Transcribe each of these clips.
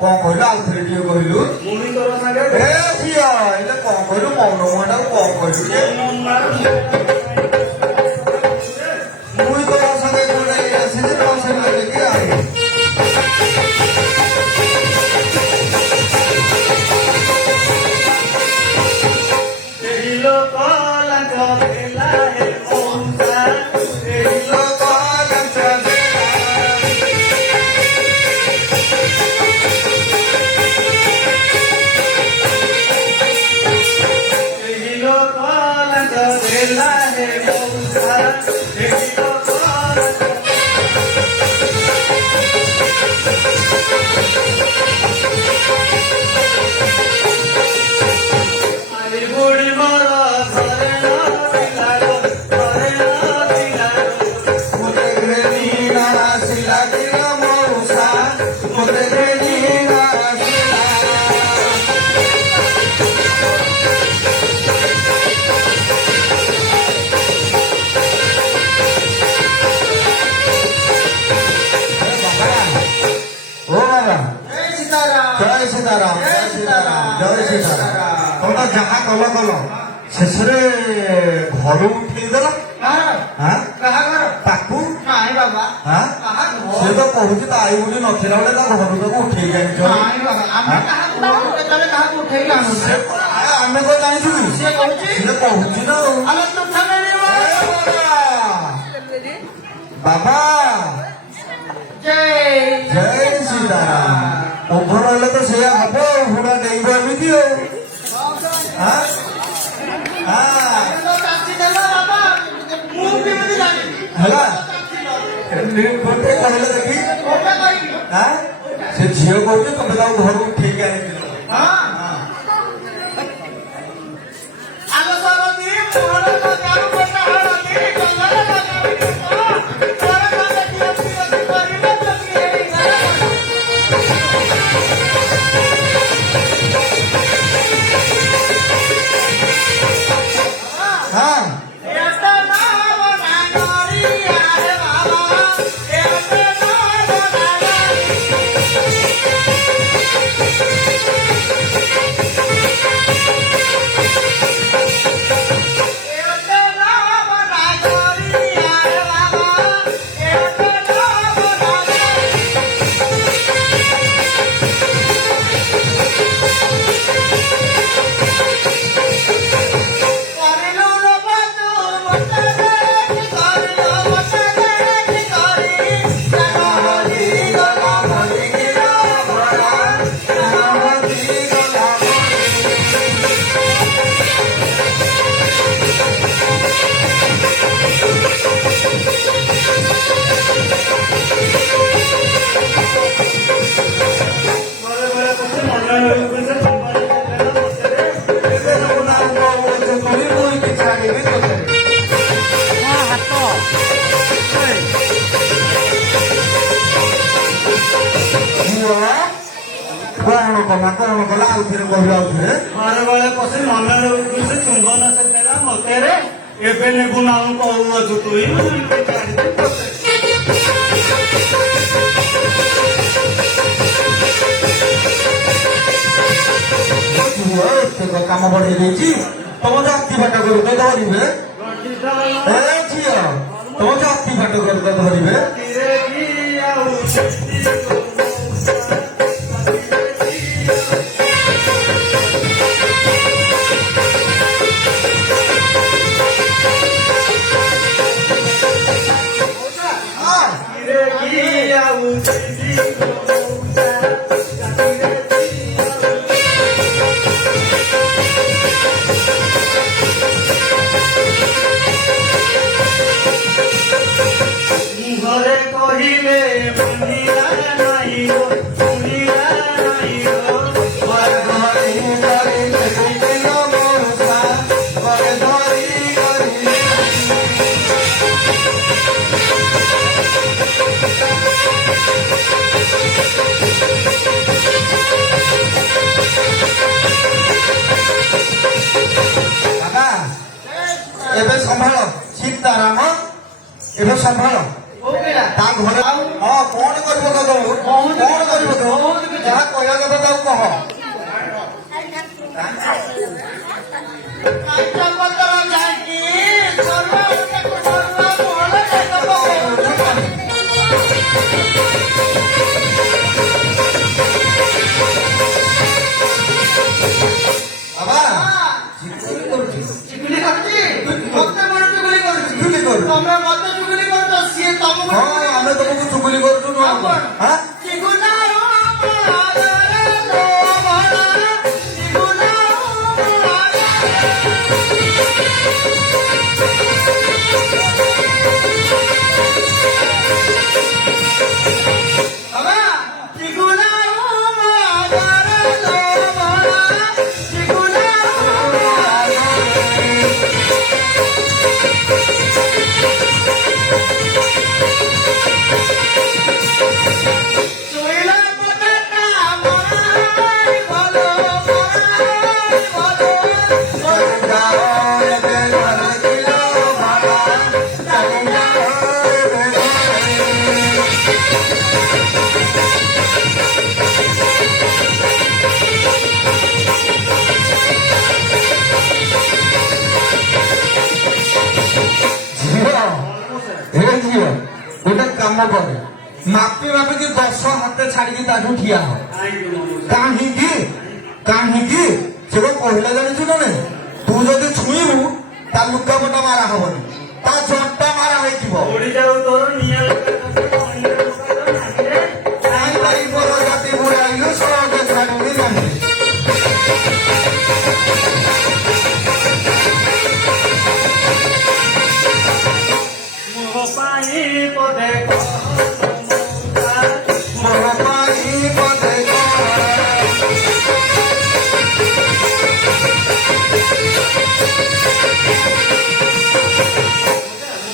କଣ କହିଲୁ ଆଉ ଥରେ ଟିକେ କହିଲୁ ମୁଇଁ ତୋର ସାଙ୍ଗେ ଏ ଝିଅ ଏଇଟା କଣ କହିଲୁ ମୌନ ମୁହଁଟାକୁ କଣ କହିଲୁ ଯେ ମୁଇଁ ତୋ ସାଙ୍ଗେ କୋଉଟା ଆସିଛି ତୋ ସାଙ୍ଗେ ଲାଗି ଆଇ ଏହି ଲୋକ ଲାଞ୍ଚ ଦେଲା ହେ ମଉସା ଏହି ଲୋକ ଲାଞ୍ଚ ଦେଲା ଏହି ଲୋକ ଲାଞ୍ଚ ଦେଲା ହେ ମଉସା ଏହି ଲୋକ ଆଇ ବୁଢ଼ୀ ମୋର ଘରେ ନଥିଲା ଘରେ ନଥିଲା ମୋତେ ଘେନି ଆସିଲା କିର ମଉସା ମୋତେ ଘେନି ଆସିଲା ओ बाबा जय सीताराम जय सीताराम जय सीताराम जय सीताराम ତମେ ଯାହା କଲ କଲ ଶେଷରେ ଘରୁ ଉଠେଇଦେଲ हाँ ହାଁ कहा घर ତାକୁ नहीं बाबा ହାଁ कहा ସେ ତ କହୁଛି ତା ଆଇ ବୋଲି ନଥିଲା ବେଳେ ତା ଘରୁ ତାକୁ ଉଠେଇକି ଆଣିଛ नहीं बाबा हमें कहा केतले कहा उठेई आनु ସେ ଆମେ କଣ ଜାଣିଛୁ କି से कहूची ସେ କହୁଛି ନା ଆଉ। अरे तू थाने रे ଏ ବାବା जय ଜୟ ସୀତାରାମ ଓଭର ହେଲେ ତ ସେଇଆ ହବ ଆଉ ହୁଡ଼ା ଡେଇବ ଏମିତି ଆଉ ହାଁ ହାଁ तो काची देला बाबा मुंह केମିତି जानी ହେଲା ଗୋଟେ କହିଲେ ଦେଖି ओके कही ହାଁ ସେ ଝିଅ କହୁଛି ତମେ ତାକୁ ଘରୁ ଉଠେଇକି ଆଣିଥିଲ हाँ आलो सरदी मोहन का काम करता हरदी गंगा का काम करता सारा काम किया करिबे तो की ହାଁ एते नाम नागरी आरे बाबा एते नाम नागरी एते नाम नागरी आरे बाबा एते नाम नागरी करिलो रे बातू मते की करिलो मते की करी नामदी गला मदी गिरा बड़ा नामदी गला ଘରେ ଘରେ ପଶି ମଣ୍ଡଳ ଉପରେ ସମ୍ପାଦକ ଦେଲା ମତରେ ଏବେ ତାକୁ ନାମ କହୁଛୁ ତୁଇ ମୁଇଁ କିଛି ଆଣିବି ତୋତେ ଝିଅ କଣ କଲା ଆଉ ଥରେ କହିଲୁ ଆଉ ଥରେ ଘରେ ଘରେ ପଶି ମଣ୍ଡଳ ଉପରେ ଚୁମ୍ବନ ସେ ଦେଲା ମତରେ ଏବେ ନେବୁ ନାମ କହୁଅଛୁ ତୁଇ ଝିଅ ଏତେ କାମ ବଢେଇ ଦେଇଛି ତମ ଜାତି ବାଟ କରୁଛ ଧରିବେ ଏ ଝିଅ ତମ ଜାତି ବାଟ କରୁଛ ଧରିବେ ହଁ ଘରେ କହିଲେ ମାନିଲା ନାହିଁ ଶୁଣିଲା ନାହିଁ ଘରେ ଧରି କରି ଦେଖିଲ ମଉସା ଘରେ ଧରି କରି ବାବା ଏବେ ସମ୍ଭାଳ ସୀତାରାମ ଏବେ ସମ୍ଭାଳ हो गया ତା ଘରେ ହଁ କଣ କରିବ ପକାଇଦବୁ କଣ କରିବ ତୁ ଯାହା କହିବା କଥା ତାକୁ କହ କାଞ୍ଚ ପତ୍ର ଯାଇକି ସର୍ବ ଭଲ ବାବା ଚିକୁଲି କରୁଛି ଚୁଗୁଲି କରୁଛି ମତେ କଣ ଚୁଗୁଲି କରୁଛି ଚୁଗୁଲି କରୁ ତମେ ମତେ ଚୁଗୁଲି କରୁଛ ସିଏ ତମକୁ ହଁ ଆମେ ତମକୁ ଚୁଗୁଲି କରୁଛୁ ନୁହଁ ହଁ ଚିଗୁଲାରୁ ଆଗରେ ଲୋ ଭରା ଚିଗୁଲାରୁ ବାବା ଚିଗୁଲାରୁ ଆଗରେ ଲୋ ଭରା ଚିଗୁଲାରୁ ଶୋଇଲା ପକାଟା ମରାଇ ଭଲ ମରାଇ ଭଲ ଝିଅ ଗୋଟେ କାମ କରେ ମାପି ମାପିକି 10 ହାତ ଛାଡିକି ତାଠୁ ଠିଆ ହ କାହିଁକି କାହିଁକି ସେ କଣ କହିଲା ଜାଣିଛୁ ନା ନାଇଁ ତୁ ଯଦି ଛୁଇଁବୁ ତା ଲୁଗାପଟା ମାରା ହବନି ତା ଜଣ୍ଟା ମାରା ହେଇଥିବ ଉଡି ଯାଉ ତୋର ନିଆଁ କାହିଁ ଭାଇ ବର ଜାତି ବୁଢାଇଲୁ ସହଜ ଛାଡିବି ନାହିଁ ମୋ ପାଇଁ ବୋଧେ ମୋର ପାଇଁ ପଦେ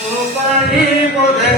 ମୋ ପାଇଁ ବୋଧେ